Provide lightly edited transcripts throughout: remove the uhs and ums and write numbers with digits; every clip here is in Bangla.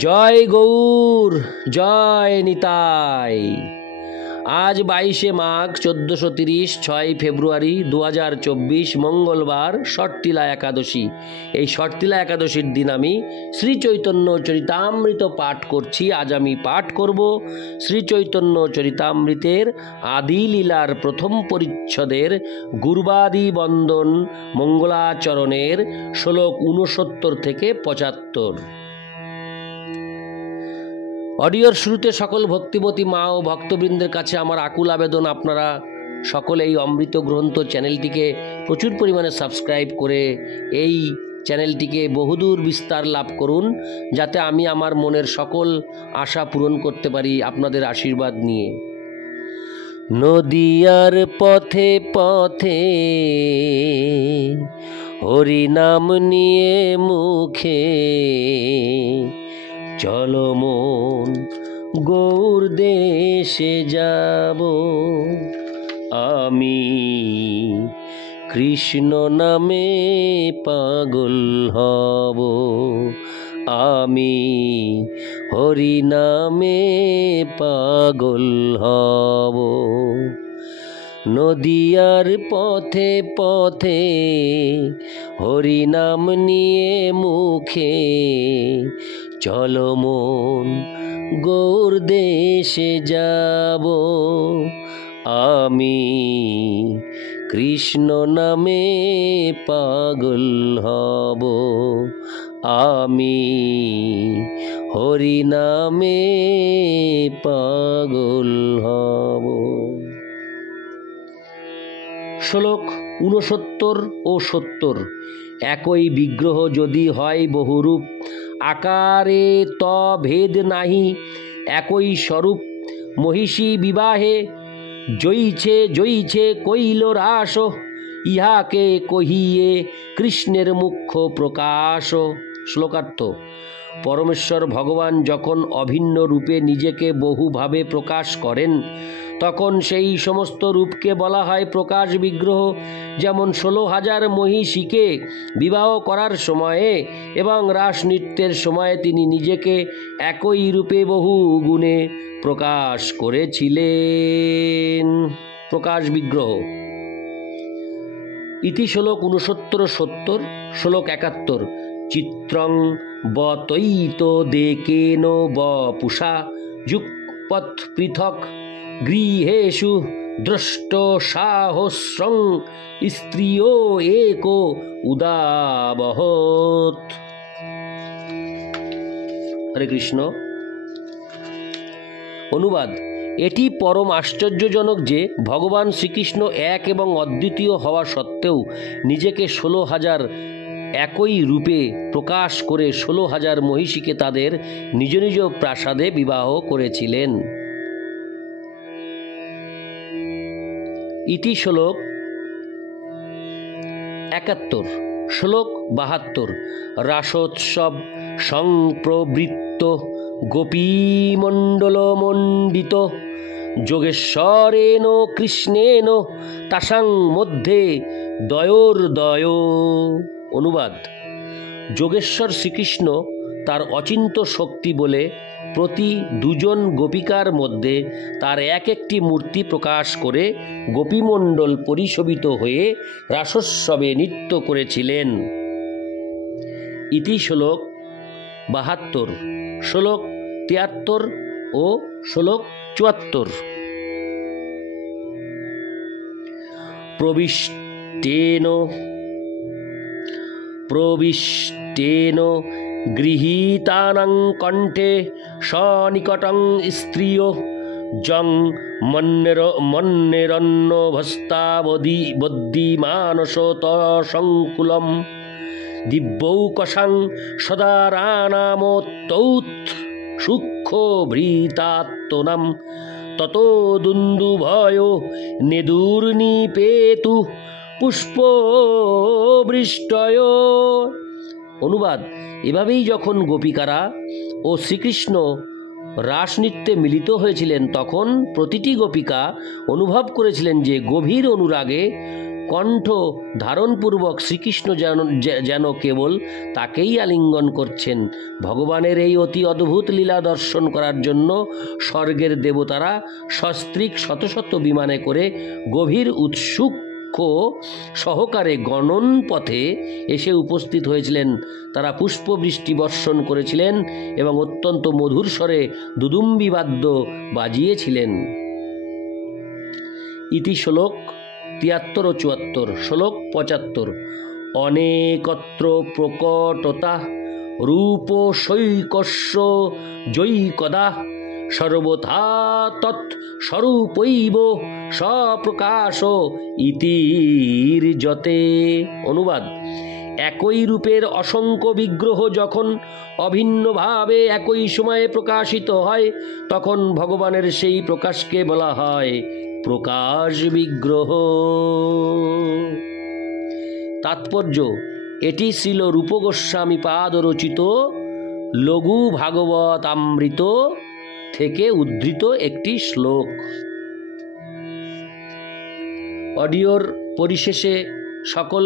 জয় গৌর, জয় নিতাই। আজ 22শে মাঘ 1430, 6 ফেব্রুয়ারি 2024 মঙ্গলবার, ষট্টিলা একাদশী। এই ষট্টিলা একাদশীর দিন আমি শ্রী চৈতন্য চরিতামৃত পাঠ করছি। আজ আমি পাঠ করব শ্রী চৈতন্য চরিতামৃতের আদি লীলার প্রথম পরিচ্ছদের গুরবাদি বন্দন মঙ্গলাচরণের শ্লোক 69 থেকে 75। অডিওর শুরুতে সকল ভক্তিমতী মা ও ভক্তবৃন্দের কাছে আমার আকুল আবেদন, আপনারা সকলে এই অমৃত গ্রন্থ চ্যানেলটিকে প্রচুর পরিমাণে সাবস্ক্রাইব করে এই চ্যানেলটিকে বহুদূর বিস্তার লাভ করুন, যাতে আমি আমার মনের সকল আশা পূরণ করতে পারি আপনাদের আশীর্বাদ নিয়ে। নদিয়ার পথে পথে হরিনাম নিয়ে মুখে, চলো মন গৌর দেশে যাব। আমি কৃষ্ণ নামে পাগল হব, আমি হরি নামে পাগল হব। নদিয়ার পথে পথে হরিনাম নিয়ে মুখে, চলো মন গৌর দেশে যাব। আমি কৃষ্ণ নামে পাগল হব, আমি হরি নামে পাগল হব। শ্লোক 69 ও 70। একই বিগ্রহ যদি হয় বহুরূপ, আকারে ত ভেদ নাহি। একই স্বরূপ মহিষী বিবাহে, জয়ীছে জয়ীছে কইল রাস। ইহাকে কহিয়ে কৃষ্ণের মুখ্য প্রকাশ। শ্লোকার্থ: পরমেশ্বর ভগবান যখন অভিন্ন রূপে নিজেকে বহুভাবে প্রকাশ করেন, তখন সেই সমস্ত রূপকে বলা হয় প্রকাশ বিগ্রহ। যেমন 16,000 মহিষীকে বিবাহ করার সময়ে এবং রাস নৃত্যের সময়ে তিনি নিজেকে একই রূপে বহু গুণে প্রকাশ করেছিলেন। প্রকাশ বিগ্রহ। ইতি শ্লোক 69-70। শ্লোক 71। চিত্রং বতৈত দেকেন বপুষা, যুগপথ পৃথক গৃহেষু দ্রষ্ট সাহস্রং, স্ত্রিয় এক উদাবহত। হরে কৃষ্ণ। অনুবাদ: এটি পরম আশ্চর্যজনক যে ভগবান শ্রীকৃষ্ণ এক এবং অদ্বিতীয় হওয়া সত্ত্বেও নিজেকে 16,000 একই রূপে প্রকাশ করে 16,000 মহিষীকে তাদের নিজ নিজ প্রাসাদে বিবাহ করেছিলেন। ইতি শ্লোক 71। শ্লোক 72। রাসোৎসব সংপ্রবৃত্ত গোপীমণ্ডল মণ্ডিত, যোগেশ্বরেণ কৃষ্ণেন তাসাং মধ্যে দয়োর্দয়। অনুবাদ: যোগেশ্বর শ্রীকৃষ্ণ তার অচিন্ত শক্তি বলে প্রতি 2 গোপিকার মধ্যে তার এক একটি মূর্তি প্রকাশ করে গোপীমণ্ডল পরিশোভিত হয়ে রাসোৎসবে নৃত্য করেছিলেন। ইতি শ্লোক 72। শ্লোক 73 ও শ্লোক 74। প্রবিষ্টেন গৃহীতানাং কণ্ঠে সনিকটং স্ত্রিয়, জং মন্যেরন্নভস্তাবদ্যি মানসতসংকুলম, দিব্যৌকশাং সদারানামোত্তৌৎ সূক্ষ্মভৃতাত্তনম, ততো দুন্দুভয় নেদুর্নিপেতু পুষ্পবৃষ্টয়। অনুবাদ: এভাবেই যখন গোপিকারা ও শ্রীকৃষ্ণ রাসনৃত্যে মিলিত হয়েছিলেন, তখন প্রতিটি গোপিকা অনুভব করেছিলেন যে গভীর অনুরাগে কণ্ঠ ধারণপূর্বক শ্রীকৃষ্ণ যেন কেবল তাকেই আলিঙ্গন করছেন। ভগবানের এই অতি অদ্ভুত লীলা দর্শন করার জন্য স্বর্গের দেবতারা সস্ত্রীক শত শত বিমানে করে গভীর উৎসুক সহকারে গণন পথে এসে উপস্থিত হয়েছিলেন। তারা পুষ্পবৃষ্টি বর্ষণ করেছিলেন এবং অত্যন্ত মধুর স্বরে দুদুম্বি বাদ্য বাজিয়েছিলেন। ইতি শ্লোক 73 ও 74। শ্লোক 75। অনেকত্র প্রকটতা রূপ সৈকস্য জৈকদা সর্বথা তৎ স্বরূপৈব স্বপ্রকাশ ইতির্যতে। অনুবাদ: একই রূপের অসংখ্য বিগ্রহ যখন অভিন্নভাবে একই সময়ে প্রকাশিত হয় তখন ভগবানের সেই প্রকাশকে বলা হয় প্রকাশ বিগ্রহ। তাৎপর্য: এটি শ্রীল রূপ গোস্বামী পাদ রচিত লঘু ভাগবতামৃত থেকে উদ্ধৃত একটি শ্লোক। অডিওর পরিশেষে সকল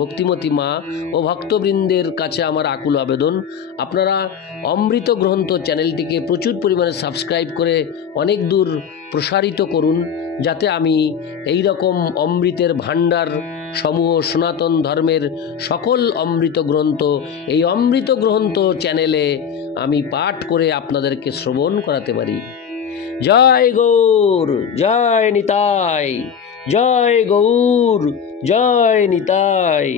ভক্তিমতী মা ও ভক্তবৃন্দের কাছে আমার আকুল আবেদন, আপনারা অমৃত গ্রন্থ চ্যানেলটিকে প্রচুর পরিমাণে সাবস্ক্রাইব করে অনেক দূর প্রসারিত করুন, যাতে আমি এই রকম অমৃতের ভাণ্ডার সমূহ সনাতন ধর্মের সকল অমৃত গ্রন্থ এই অমৃত গ্রন্থ চ্যানেলে আমি পাঠ করে আপনাদেরকে শ্রবণ করাতে পারি। জয় গৌর, জয় নিতাই, জয় গৌর, জয় নিতাই।